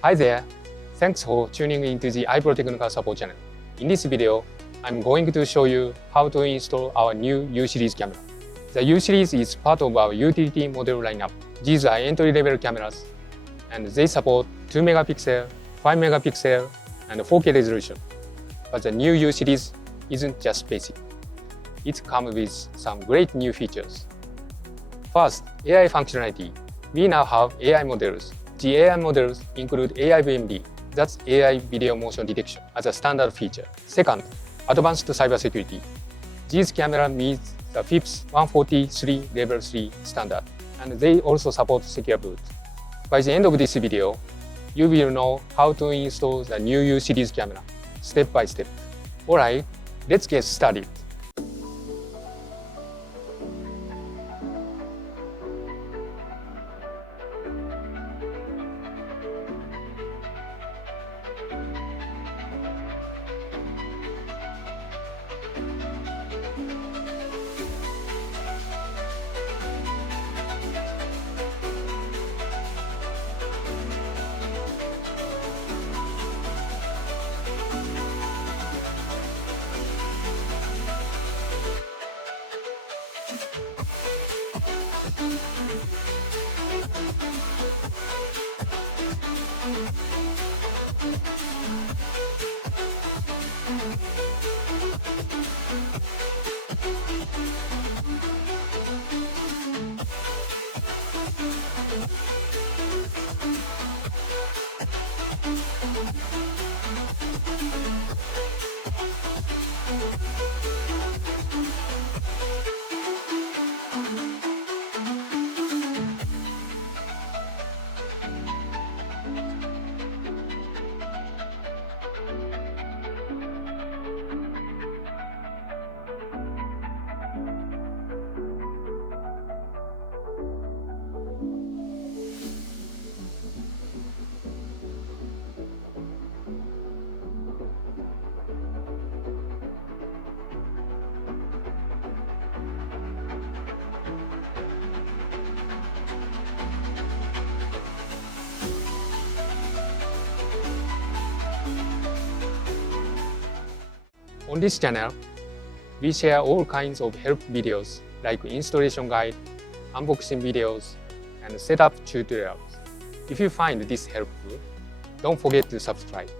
Hi there, thanks for tuning into the iPro Technical Support channel. In this video, I'm going to show you how to install our new U-Series camera. The U-Series is part of our utility model lineup. These are entry-level cameras, and they support 2 megapixel, 5 megapixel, and 4K resolution. But the new U-Series isn't just basic. It comes with some great new features. First, AI functionality. We now have AI models. The AI models include AI VMD, that's AI video motion detection, as a standard feature. Second, advanced cybersecurity. These cameras meet the FIPS 143 Level 3 standard, and they also support secure boot. By the end of this video, you will know how to install the new U-Series camera, step by step. Alright, let's get started. On this channel, we share all kinds of help videos like installation guide, unboxing videos, and setup tutorials. If you find this helpful, don't forget to subscribe.